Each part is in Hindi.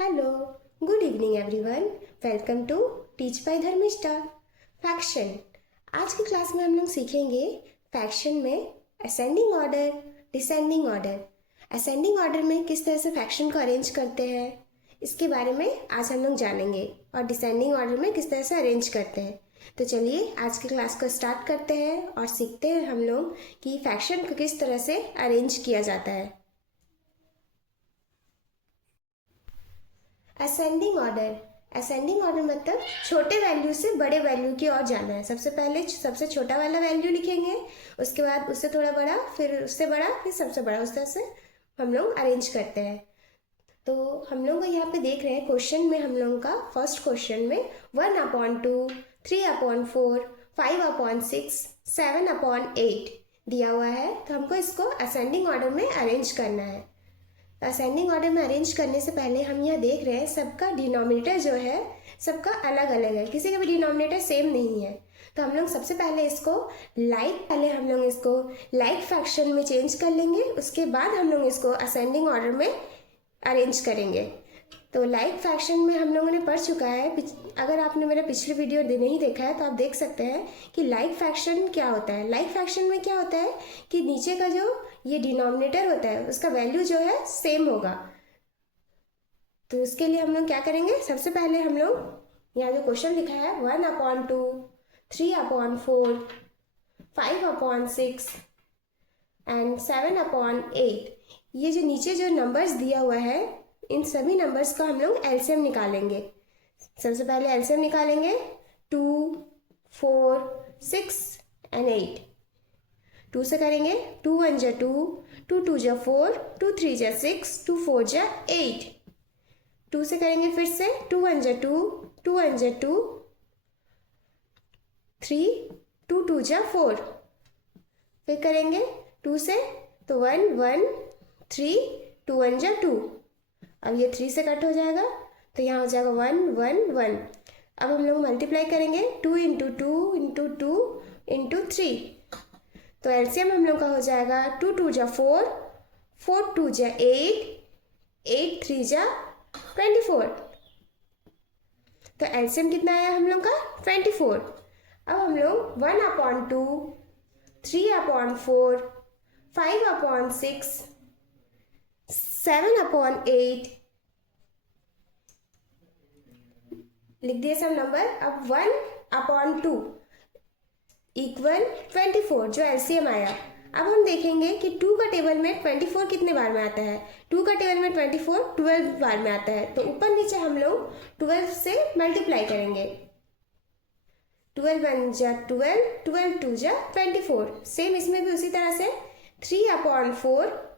Hello, good evening everyone. Welcome to teach by Dharmishtha. Fraction. आज की क्लास में हम लोग सीखेंगे फ्रैक्शन में ascending order, descending order. Ascending order में किस तरह से फ्रैक्शन को अरेंज करते हैं इसके बारे में आज हम लोग जानेंगे, और डिसेंडिंग ऑर्डर में किस तरह से अरेंज करते हैं। तो चलिए आज की क्लास को स्टार्ट करते हैं और सीखते हैं हम लोग कि फ्रैक्शन को किस तरह से अरेंज किया जाता है। Ascending order. असेंडिंग ऑर्डर मतलब छोटे वैल्यू से बड़े वैल्यू की ओर जाना है। सबसे पहले सबसे छोटा वाला वैल्यू लिखेंगे, उसके बाद उससे थोड़ा बड़ा, फिर उससे बड़ा, फिर सबसे बड़ा। उस तरह से हम लोग अरेंज करते हैं। तो हम लोग यहाँ पे देख रहे हैं क्वेश्चन में, हम लोगों का फर्स्ट क्वेश्चन में 1/2, 3/4, 5/6, 7/8 दिया हुआ है। तो हमको इसको असेंडिंग ऑर्डर में अरेंज करना है। असेंडिंग ऑर्डर में अरेंज करने से पहले हम यह देख रहे हैं सबका डिनोमिनेटर जो है सबका अलग अलग है, किसी का भी डिनोमिनेटर सेम नहीं है। तो हम लोग सबसे पहले इसको लाइक फ्रैक्शन में चेंज कर लेंगे, उसके बाद हम लोग इसको असेंडिंग ऑर्डर में अरेंज करेंगे। तो लाइक फ्रैक्शन में हम लोगों ने पढ़ चुका है। अगर आपने मेरा पिछले वीडियो नहीं देखा है तो आप देख सकते हैं कि लाइक फ्रैक्शन क्या होता है। लाइक फ्रैक्शन में क्या होता है कि नीचे का जो ये डिनोमिनेटर होता है उसका वैल्यू जो है सेम होगा। तो उसके लिए हम लोग क्या करेंगे, सबसे पहले हम लोग यहाँ जो क्वेश्चन लिखा है 1/2, 3/4, 5/6 एंड 7/8, ये जो नीचे जो नंबर्स दिया हुआ है इन सभी नंबर्स का हम लोग एलसीएम निकालेंगे। सबसे पहले एलसीएम निकालेंगे 2, 4, 6 एंड 8। 2 से करेंगे 2 1 जा 2, 2 2 जा 4, 2 3 जा 6, 2 4 जा 8। 2 से करेंगे फिर से 2 1 जा 2, 2 1 जा 2, 3, 2 2 जा 4। फिर करेंगे 2 से तो 1 1 3, 2 1 जा 2। अब ये 3 से कट हो जाएगा तो यहाँ हो जाएगा 1 1 1। अब हम लोग मल्टीप्लाई करेंगे 2 इंटू 2 इंटू 2 इंटू 3। तो एलसीएम हम लोग का हो जाएगा 2 2 जा 4, 4 2 जा 8, 8 3 जा 24। तो एलसीएम कितना आया हम लोग का 24। अब हम लोग 1/2, 3/4, 5/6, 7/8 लिख दिए सब नंबर। अब 1/2 इक्वल 24 जो एलसीएम आया। अब हम देखेंगे कि 2 का टेबल में 24 कितने बार में आता है। 2 का टेबल में 24 12 बार में आता है। तो ऊपर नीचे हम लोग 12 से मल्टीप्लाई करेंगे। 12 1 जा 12, 12 2 जा 24। सेम इसमें भी उसी तरह से 3/4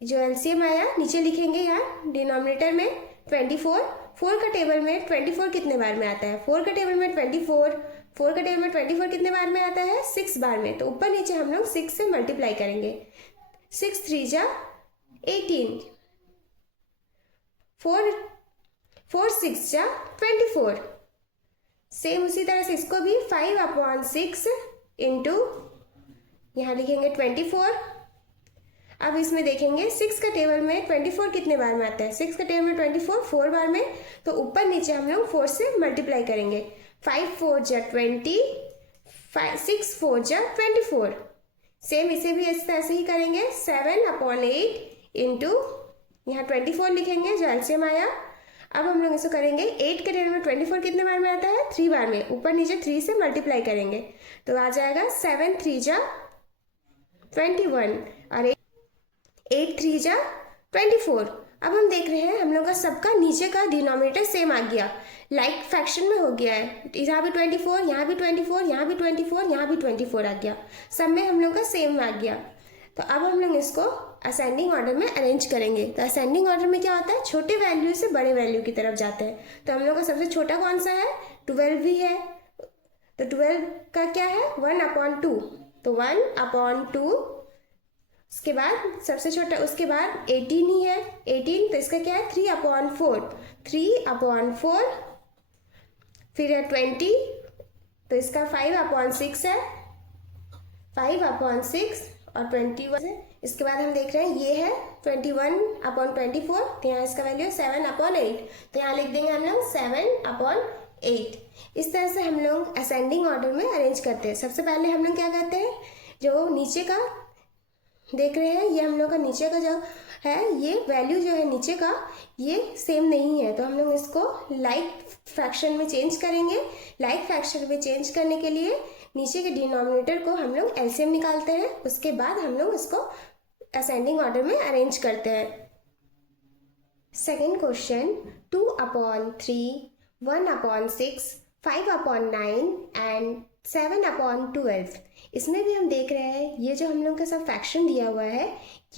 जो एलसीएम आया नीचे लिखेंगे यहाँ डिनोमिनेटर में 24। 4 का टेबल में 24 कितने बार में आता है। 4 का टेबल में 24, 4 का टेबल में 24 कितने बार में आता है 6 बार में। तो ऊपर नीचे हम लोग 6 से मल्टीप्लाई करेंगे। 6 3 जा 18, 4 6 जा 24। सेम उसी तरह से इसको भी 5/6 इंटू यहाँ लिखेंगे 24। अब इसमें देखेंगे 6 का टेबल में 24 कितने बार में आता है। 6 का टेबल में 24 4 बार में। तो ऊपर नीचे हम लोग 4 से मल्टीप्लाई करेंगे। 5 4 जा 20, 6 4 जा 24। सेम इसे भी इस तरह से ही करेंगे। 7/8 इंटू यहाँ 24 लिखेंगे जो एलसीएम आया। अब हम लोग इसको करेंगे 8 के टेबल में 24 कितने बार में आता है 3 बार में। ऊपर नीचे 3 से मल्टीप्लाई करेंगे तो आ जाएगा 7 3 जा 21 और 8 3 जा 24। अब हम देख रहे हैं हम लोग का सबका नीचे का डिनोमिनेटर सेम आ गया, लाइक फ्रैक्शन में हो गया है। यहाँ भी 24, यहाँ भी 24, यहाँ भी 24, यहाँ भी 24 आ गया। सब में हम लोग का सेम आ गया। तो अब हम लोग इसको असेंडिंग ऑर्डर में अरेंज करेंगे। तो असेंडिंग ऑर्डर में क्या होता है, छोटे वैल्यू से बड़े वैल्यू की तरफ जाते हैं। तो हम लोग का सबसे छोटा कौन सा है 12 भी है। तो 12 का क्या है 1/2, तो 1/2। उसके बाद सबसे छोटा, उसके बाद 18 ही है 18। तो इसका क्या है 3/4, 3/4। फिर है 20, तो इसका 5/6 है 5/6 और 21 है। इसके बाद हम देख रहे हैं ये है 21/24, तो यहाँ इसका वैल्यू 7/8, तो यहाँ लिख देंगे हम लोग 7/8। इस तरह से हम लोग असेंडिंग ऑर्डर में अरेंज करते हैं। सबसे पहले हम लोग क्या करते हैं, जो नीचे का देख रहे हैं, ये हम लोग का नीचे का जो है, ये वैल्यू जो है नीचे का, ये सेम नहीं है, तो हम लोग इसको लाइक फ्रैक्शन में चेंज करेंगे। लाइक फ्रैक्शन में चेंज करने के लिए नीचे के डिनोमिनेटर को हम लोग एलसीएम निकालते हैं, उसके बाद हम लोग इसको असेंडिंग ऑर्डर में अरेंज करते हैं। Second question, 2/3, 1/6, 5/9 and 7/12। इसमें भी हम देख रहे हैं ये जो हम लोग का सब फ्रैक्शन दिया हुआ है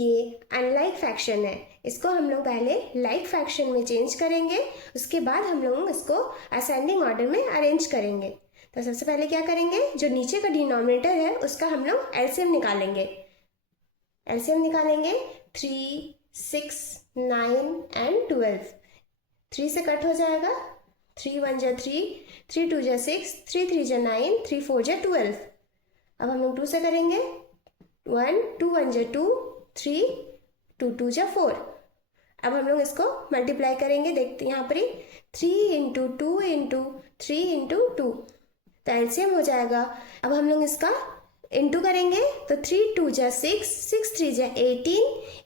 ये अनलाइक फ्रैक्शन है। इसको हम लोग पहले लाइक फ्रैक्शन में चेंज करेंगे, उसके बाद हम लोग इसको असेंडिंग ऑर्डर में अरेंज करेंगे। तो सबसे पहले क्या करेंगे, जो नीचे का डिनोमिनेटर है उसका हम लोग एलसीएम निकालेंगे। एलसीएम निकालेंगे 3, 6, 9 एंड 12। 3 से कट हो जाएगा, 3 1 जा 3, 3 2 जा 6, 3 3 जा 9, 3 4 जा 12। अब हम लोग 2 से करेंगे, 1 2 1 जा 2, 3 2 2 जा 4। अब हम लोग इसको मल्टीप्लाई करेंगे, देखते हैं यहाँ पर 3 इंटू 2 इंटू 3 इंटू 2, तो एलसीएम हो जाएगा। अब हम लोग इसका इंटू करेंगे, तो 3 2 जा 6, 6 3 जा 18,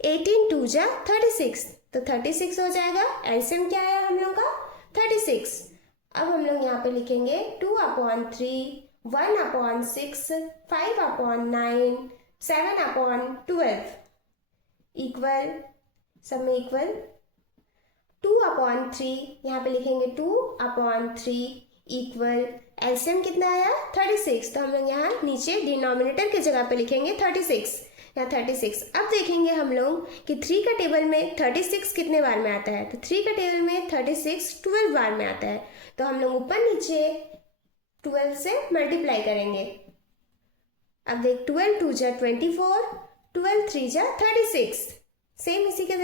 18 2 जा 36, तो 36 हो जाएगा। एलसीएम क्या आया हम लोग का, 36। अब हम लोग यहाँ पे लिखेंगे 2/3, 1/6, 5/9, 7/12 इक्वल, सब में इक्वल 2/3, यहाँ पे लिखेंगे 2/3 इक्वल, एलसीएम कितना आया 36, तो हम लोग यहाँ नीचे डिनोमिनेटर की जगह पे लिखेंगे 36, यहाँ 36। अब देखेंगे हम लोग कि 3 का टेबल में 36 कितने बार में आता है, तो 3 का टेबल में 36 12 बार में आता है, तो हम लोग ऊपर नीचे 12 से मल्टीप्लाई करेंगे। अब देख 12 2 जा 24, 12 3 जा 36। सेम इसी के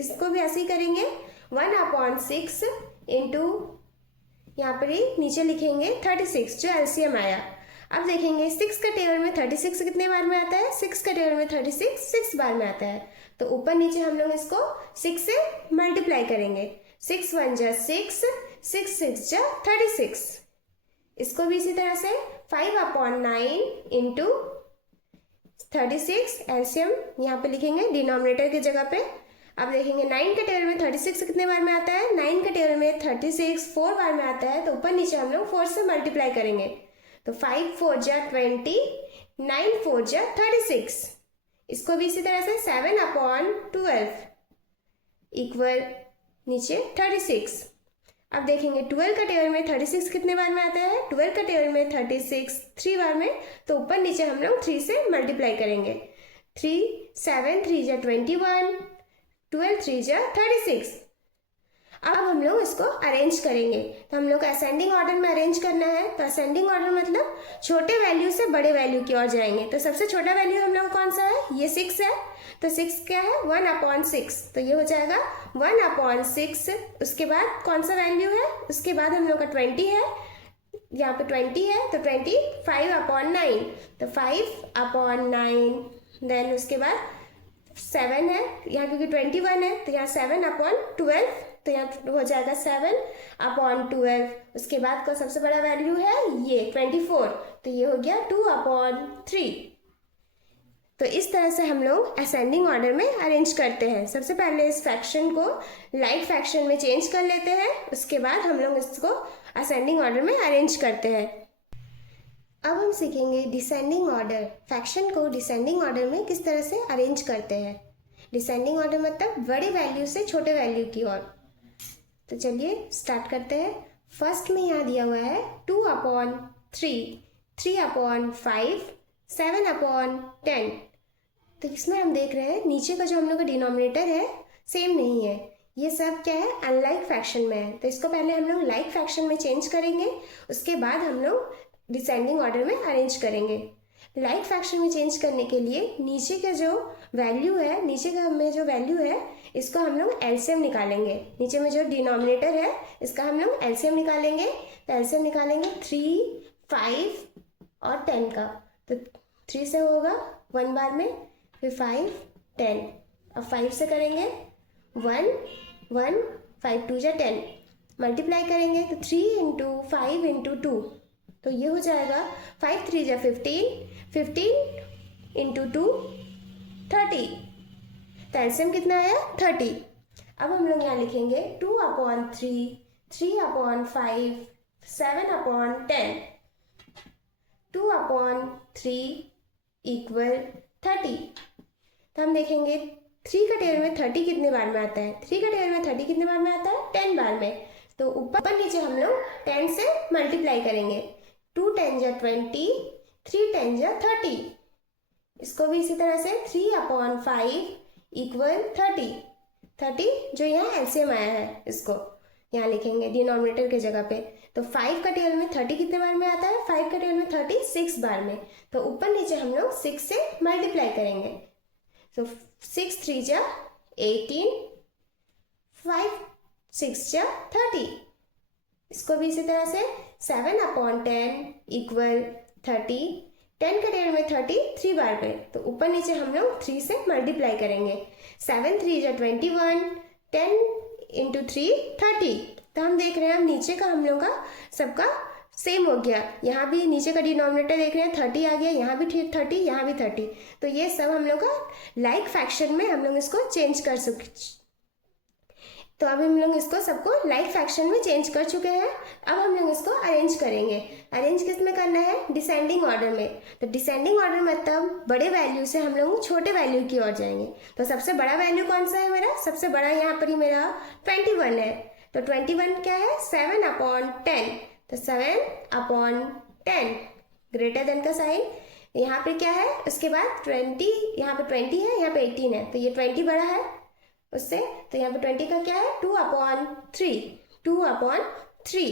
इसको भी ऐसे ही करेंगे, 1/6 इंटू यहाँ पर ही नीचे लिखेंगे 36 जो एलसीएम आया। अब देखेंगे 6 का टेबल में 36 कितने बार में आता है, 6 का टेबल में 36 6 बार में आता है, तो ऊपर नीचे हम लोग इसको 6 से मल्टीप्लाई करेंगे। 6 1 जा 6, 6 6 जा 36। इसको भी इसी तरह से 5/9 इंटू 36, एलसीएम यहाँ पे लिखेंगे डिनोमिनेटर की जगह पे। अब देखेंगे 9 के टेबल में 36 कितने बार में आता है, 9 के टेबल में 36 4 बार में आता है, तो ऊपर नीचे हम लोग 4 से मल्टीप्लाई करेंगे, तो 5 4 जा 20, 9 4 जा 36। इसको भी इसी तरह से 7/12 इक्वल नीचे 36। अब देखेंगे 12 का टेबल में 36 कितने बार में आता है, 12 का टेबल में 36 3 बार में, तो ऊपर नीचे हम लोग 3 से मल्टीप्लाई करेंगे। 3 7 3 जा 21, 12 3 जा 36। अब हम लोग इसको अरेंज करेंगे, तो हम लोग असेंडिंग ऑर्डर में अरेंज करना है। तो असेंडिंग ऑर्डर मतलब छोटे वैल्यू से बड़े वैल्यू की ओर जाएंगे। तो सबसे छोटा वैल्यू हम लोग कौन सा है, ये 6 है, तो 6 क्या है 1/6, तो ये हो जाएगा 1/6। उसके बाद कौन सा वैल्यू है, उसके बाद हम लोग का 20 है, यहाँ पे 20 है, तो 20 5/9, तो 5/9, देन उसके बाद 7 है यहाँ, क्योंकि 21 है तो यहाँ 7/12, तो यहाँ हो जाएगा 7/12। उसके बाद का सबसे बड़ा वैल्यू है ये 24, तो ये हो गया 2/3। तो इस तरह से हम लोग असेंडिंग ऑर्डर में अरेंज करते हैं। सबसे पहले इस फ्रैक्शन को लाइक फ्रैक्शन में चेंज कर लेते हैं, उसके बाद हम लोग इसको असेंडिंग ऑर्डर में अरेंज करते हैं। अब हम सीखेंगे डिसेंडिंग ऑर्डर, फ्रैक्शन को डिसेंडिंग ऑर्डर में किस तरह से अरेंज करते हैं। डिसेंडिंग ऑर्डर मतलब बड़े वैल्यू से छोटे वैल्यू की ओर। तो चलिए स्टार्ट करते हैं। फर्स्ट में यहाँ दिया हुआ है 2/3, 3/5, 7/10। तो इसमें हम देख रहे हैं नीचे का जो हम लोग का डिनोमिनेटर है सेम नहीं है, ये सब क्या है अनलाइक फ्रैक्शन में है। तो इसको पहले हम लोग लाइक फ्रैक्शन में चेंज करेंगे, उसके बाद हम लोग डिसेंडिंग ऑर्डर में अरेंज करेंगे। लाइक फ्रैक्शन में चेंज करने के लिए नीचे का जो वैल्यू है, नीचे का में जो वैल्यू है इसको हम लोग एलसीएम निकालेंगे। नीचे में जो डिनोमिनेटर है इसका हम लोग एलसीएम निकालेंगे। तो एलसीएम निकालेंगे 3, 5 और 10 का। तो 3 से होगा 1 बार में, फिर 5 10। अब 5 से करेंगे 1 1 5 2 जा 10, मल्टीप्लाई करेंगे तो 3 इंटू 5 इंटू 2, तो ये हो जाएगा 5 3 जा 15, 15 इंटू 2 30, तो एलसीएम कितना आया 30। अब हम लोग यहाँ लिखेंगे 2/3, 3/5, 7/10, 2/3 इक्वल 30। तो हम देखेंगे 3 का टेबल में 30 कितने बार में आता है, 3 का टेबल में 30 कितने बार में आता है 10 बार में। तो ऊपर नीचे हम लोग 10 से मल्टीप्लाई करेंगे, 2 10 जा 20, 3 10 जा 30। इसको भी इसी तरह से 3/5 इक्वल 30, 30 जो यहाँ एलसीएम आया है इसको यहाँ लिखेंगे डिनोमिनेटर के जगह पे। तो 5 का टेबल में 30 कितने बार में आता है, 5 का टेबल में 30 6 बार में। तो ऊपर नीचे हम लोग 6 से मल्टीप्लाई करेंगे, तो 6 3 जा 18, 5 6 जा 30। इसको भी इसी तरह से 7/10 इक्वल 30, 10 का टेबल में 30 3 बार पे, तो ऊपर नीचे हम लोग 3 से मल्टीप्लाई करेंगे, 7 3 जा 21, 10 इंटू 3 30। तो हम देख रहे हैं हम नीचे का हम लोग का सबका सेम हो गया, यहाँ भी नीचे का डिनोमिनेटर देख रहे हैं 30 आ गया, यहाँ भी 30, यहाँ भी 30। तो ये सब हम लोग का लाइक फ्रैक्शन में हम लोग इसको चेंज कर सकते। तो अब हम लोग इसको सबको लाइक फ्रैक्शन में चेंज कर चुके हैं। अब हम लोग इसको अरेंज करेंगे। अरेंज किस में करना है, डिसेंडिंग ऑर्डर में। तो डिसेंडिंग ऑर्डर मतलब बड़े वैल्यू से हम लोग छोटे वैल्यू की ओर जाएंगे। तो सबसे बड़ा वैल्यू कौन सा है मेरा, सबसे बड़ा यहाँ पर ही मेरा 21 है। तो 21 क्या है 7/10, तो 7/10 ग्रेटर देन का साइन यहाँ पे क्या है, उसके बाद 20, यहाँ पे 20 है, यहाँ पे 18 है, तो ये 20 बड़ा है उससे। तो यहाँ पे 20 का क्या है 2/3, 2/3,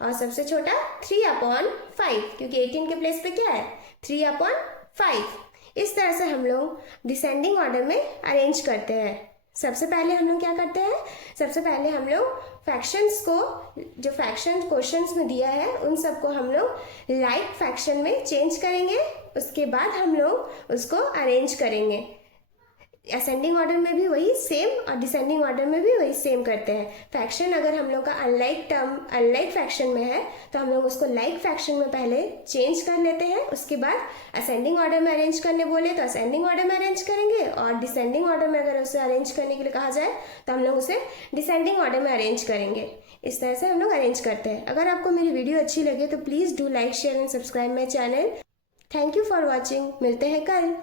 और सबसे छोटा 3/5, क्योंकि 18 के प्लेस पे क्या है 3/5। इस तरह से हम लोग डिसेंडिंग ऑर्डर में अरेंज करते हैं। सबसे पहले हम लोग क्या करते हैं, सबसे पहले हम लोग फ्रैक्शंस को, जो फ्रैक्शन क्वेश्चंस में दिया है उन सबको हम लोग लाइक फ्रैक्शन में चेंज करेंगे। उसके बाद हम लोग उसको अरेंज करेंगे। असेंडिंग ऑर्डर में भी वही सेम और डिसेंडिंग ऑर्डर में भी वही सेम करते हैं। फ्रैक्शन अगर हम लोग का अनलाइक टर्म अनलाइक फ्रैक्शन में है तो हम लोग उसको लाइक फ्रैक्शन में पहले चेंज कर लेते हैं। उसके बाद असेंडिंग ऑर्डर में अरेंज करने बोले तो असेंडिंग ऑर्डर में अरेंज करेंगे, और डिसेंडिंग ऑर्डर में अगर उसे अरेंज करने के लिए कहा जाए तो हम लोग उसे डिसेंडिंग ऑर्डर में अरेंज करेंगे। इस तरह से हम लोग अरेंज करते हैं। अगर आपको मेरी वीडियो अच्छी लगे तो please do like share and subscribe my channel. Thank you for watching. मिलते हैं कल।